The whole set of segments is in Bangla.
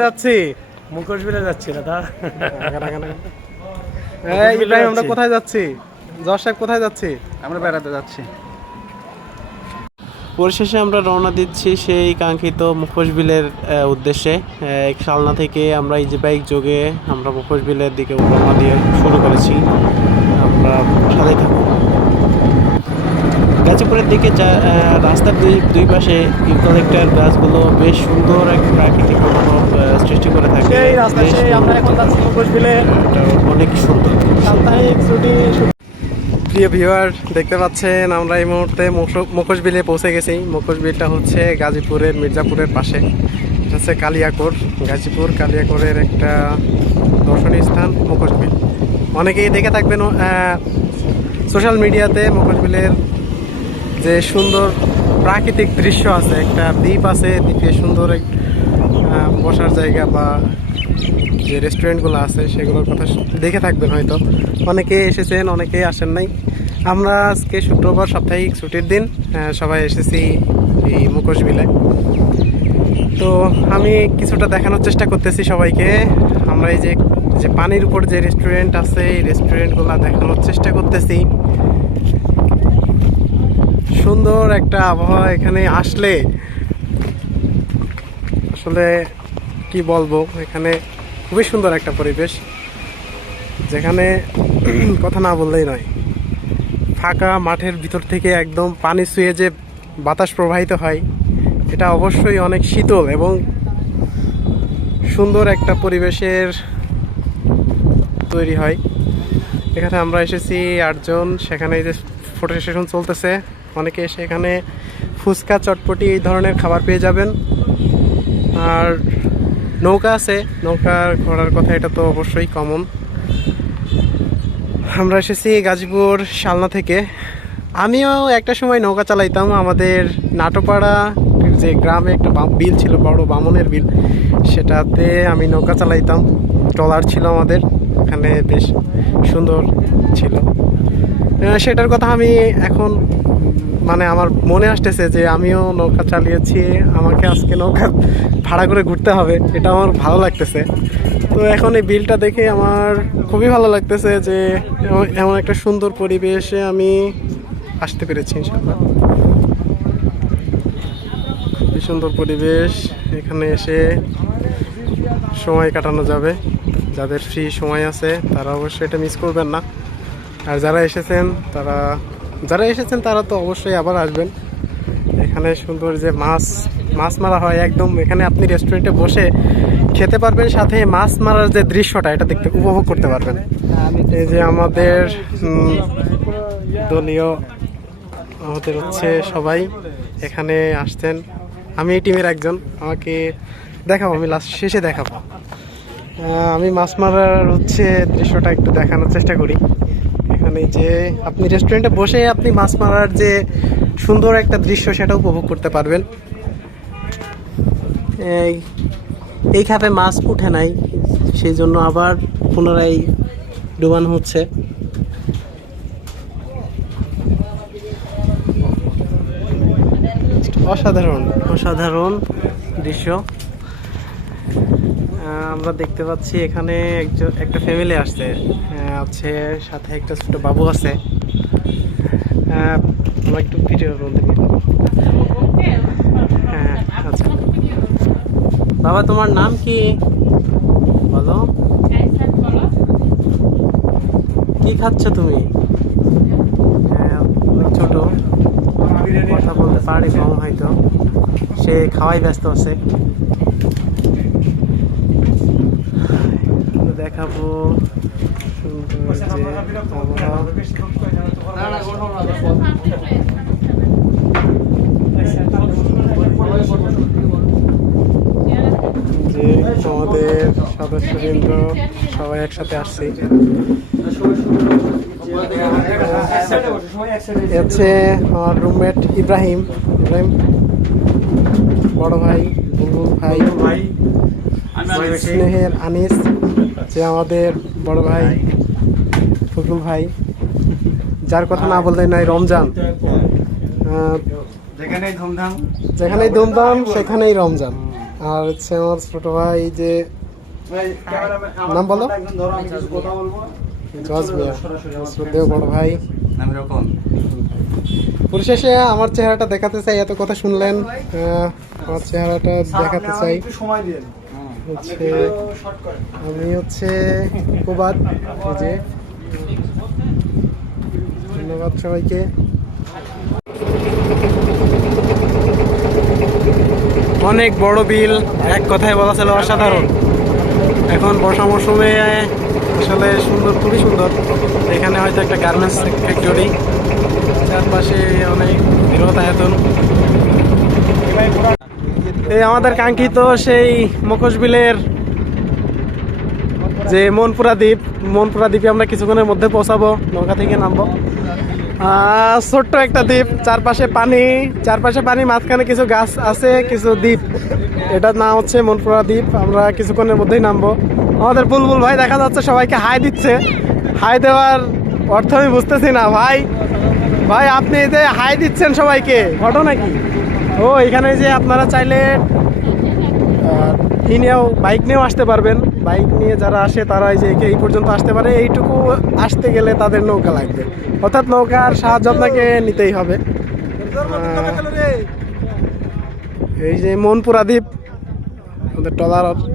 যাচ্ছি মুখোশবিলে যাচ্ছি দাদা। ইব্রাহিম, আমরা কোথায় যাচ্ছি? জজ সাহেব, কোথায় যাচ্ছি? আমরা বেড়াতে যাচ্ছি। পরিশেষে আমরা রওনা দিচ্ছি সেই কাঙ্ক্ষিত মুখোশবিলের উদ্দেশ্যে। শালনা থেকে আমরা ইজি বাইক যোগে আমরা মুখোশবিলের দিকে রওনা দিয়ে শুরু করেছি। আমরা সাথে থাকবো। গাজীপুরের দিকে রাস্তার দুই পাশে ইউক্যালিপটাস গাছগুলো বেশ সুন্দর এক প্রাকৃতিক মনোরম সৃষ্টি করে থাকে। সেই রাস্তা আমরা এখন যাচ্ছি মুখোশবিলে। অনেক সুন্দর সাপ্তাহিক ছুটি। প্রিয় ভিউয়ার, দেখতে পাচ্ছেন আমরা এই মুহূর্তে মুখোশবিলে পৌঁছে গেছি। মুখোশবিলটা হচ্ছে গাজীপুরের মির্জাপুরের পাশে। এটা হচ্ছে কালিয়াকৈর, গাজীপুর কালিয়াকৈরের একটা দর্শনীয় স্থান মুখোশবিল। অনেকেই দেখে থাকবেন সোশ্যাল মিডিয়াতে মুখোশবিলের যে সুন্দর প্রাকৃতিক দৃশ্য আছে, একটা দ্বীপ আছে, দ্বীপে সুন্দর এক বসার জায়গা বা যে রেস্টুরেন্টগুলো আছে সেগুলোর কথা দেখে থাকবেন হয়তো। অনেকে এসেছেন, অনেকে আসেন নাই। আমরা আজকে শুক্রবার, সাপ্তাহিক ছুটির দিন, সবাই এসেছি এই মুখোশবিলে। তো আমি কিছুটা দেখানোর চেষ্টা করতেছি সবাইকে। আমরা এই যে পানির উপর যে রেস্টুরেন্ট আছে, এই রেস্টুরেন্টগুলো দেখানোর চেষ্টা করতেছি। সুন্দর একটা আবহাওয়া এখানে আসলে, আসলে কি বলবো, এখানে খুবই সুন্দর একটা পরিবেশ, যেখানে কথা না বললেই নয়। ফাঁকা মাঠের ভিতর থেকে একদম পানি ছুঁয়ে যে বাতাস প্রবাহিত হয়, এটা অবশ্যই অনেক শীতল এবং সুন্দর একটা পরিবেশের তৈরি হয়। এখানে আমরা এসেছি 8 জন। সেখানে এই যে ফটো সেশন চলতেছে। অনেকে এসে এখানে ফুচকা, চটপটি এই ধরনের খাবার পেয়ে যাবেন। আর নৌকা আছে, নৌকার ঘোরার কথা এটা তো অবশ্যই কমন। আমরা এসেছি গাজীপুর শালনা থেকে। আমিও একটা সময় নৌকা চালাইতাম। আমাদের নাটোপাড়া যে গ্রামে একটা বিল ছিল, বড় বামনের বিল, সেটাতে আমি নৌকা চালাইতাম। ট্রলার ছিল আমাদের, এখানে বেশ সুন্দর ছিল। সেটার কথা আমি এখন আমার মনে আসতেছে যে আমিও নৌকা চালিয়েছি, আমাকে আজকে নৌকা ভাড়া করে ঘুরতে হবে, এটা আমার ভালো লাগতেছে। তো এখন এই বিলটা দেখে আমার খুবই ভালো লাগতেছে যে এমন একটা সুন্দর পরিবেশে আমি আসতে পেরেছি। ইনশাআল্লাহ খুবই সুন্দর পরিবেশ, এখানে এসে সময় কাটানো যাবে। যাদের ফ্রি সময় আছে তারা অবশ্যই এটা মিস করবেন না। আর যারা এসেছেন তারা তো অবশ্যই আবার আসবেন। এখানে সুন্দর যে মাছ মারা হয় একদম, এখানে আপনি রেস্টুরেন্টে বসে খেতে পারবেন, সাথে মাছ মারার যে দৃশ্যটা এটা দেখতে উপভোগ করতে পারবেন। এই যে আমাদের দলীয় হচ্ছে সবাই এখানে আসছেন। আমি এই টিমের একজন, আমাকে দেখাবো, আমি লাস্ট শেষে দেখাবো। আমি মাছ মারার দৃশ্যটা একটু দেখানোর চেষ্টা করি। এখানে যে আপনি রেস্টুরেন্টে বসে আপনি মাছ মারার যে সুন্দর একটা দৃশ্য সেটা উপভোগ করতে পারবেন। এই খাপে মাছ উঠে নাই, সেই জন্য আবার পুনরায় ডুবানো হচ্ছে। অসাধারণ দৃশ্য আমরা দেখতে পাচ্ছি। এখানে একটা ফ্যামিলি আসছে, সাথে একটা ছোট বাবু আছে। আমরা একটু ভিডিও হ্যাঁ, আচ্ছা। বাবা, তোমার নাম কি বলো? কি খাচ্ছ তুমি? অনেক ছোট, কথা বলতে পারি কম, হয়তো সে খাওয়াই ব্যস্ত আছে। দেখাবো সুন্দর যে আমাদের সদস্যবৃন্দ সবাই একসাথে আসছি। হচ্ছে আমার রুমমেট ইব্রাহিম, বড় ভাই বুলবুল ভাই, স্নেহের আনিস, যে আমাদের বড় ভাই ফজলুল ভাই, যার কথা না বললেই নয়, রমজান। যেখানেই ধুমধাম সেখানেই রমজান। আর হচ্ছে আমার ছোট ভাই যে নাম বলো জজ মিয়া, শ্রদ্ধেয় বড় ভাই। পরিশেষে আমার চেহারাটা দেখাতে চাই, এত কথা শুনলেন, আমার চেহারাটা দেখাতে চাই। হচ্ছে আমি হচ্ছে কুবাদ, এই যে ধন্যবাদ সবাইকে। অনেক বড় বিল, এক কথায় বলা ছিল অসাধারণ। এখন বর্ষা মৌসুমে আসলে সুন্দর, খুবই সুন্দর। এখানে হয়তো একটা গার্মেন্টস ফ্যাক্টরি, চারপাশে অনেক বৃহদায়তন। এই আমাদের কাঙ্ক্ষিত সেই মুখোশ বিলের যে মনপুরা দ্বীপ, মনপুরা দ্বীপে আমরা কিছুক্ষণের মধ্যে পৌঁছাবো, নৌকা থেকে নামবো। ছোট্ট একটা দ্বীপ, চারপাশে পানি, মাঝখানে কিছু গাছ আছে, কিছু দ্বীপ। এটার নাম হচ্ছে মনপুরা দ্বীপ। আমরা কিছুক্ষণের মধ্যেই নামবো। আমাদের বুলবুল ভাই দেখা যাচ্ছে সবাইকে হাই দিচ্ছে। হাই দেওয়ার অর্থ আমি বুঝতেছি না। ভাই ভাই আপনি এই যে হাই দিচ্ছেন সবাইকে, ঘটনা কি? ও এখানে যে আপনারা চাইলে বাইক নিয়েও আসতে পারবেন। বাইক নিয়ে যারা আসে তারা এই পর্যন্ত আসতে পারে। এইটুকু আসতে গেলে তাদের নৌকা লাগবে, অর্থাৎ নৌকার সাহায্য আপনাকে নিতেই হবে। এই যে মনপুরা দ্বীপ, আমাদের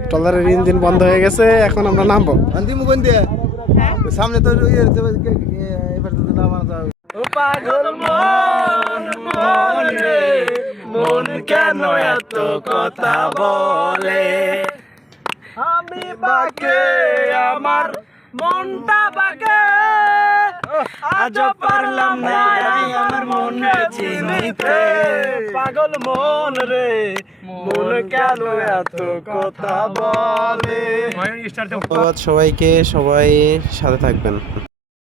ট্রলারের ইঞ্জিন বন্ধ হয়ে গেছে, এখন আমরা নামবো। সামনে তো মন কেন এত কথা বলে, আমি বাকে আমার মনটা বাকে, আজ পারলাম না আমার মনে চিনিতে। পাগল মন রে, মন কেন এত কথা বলে। সবাইকে, সবাই সাথে থাকবেন।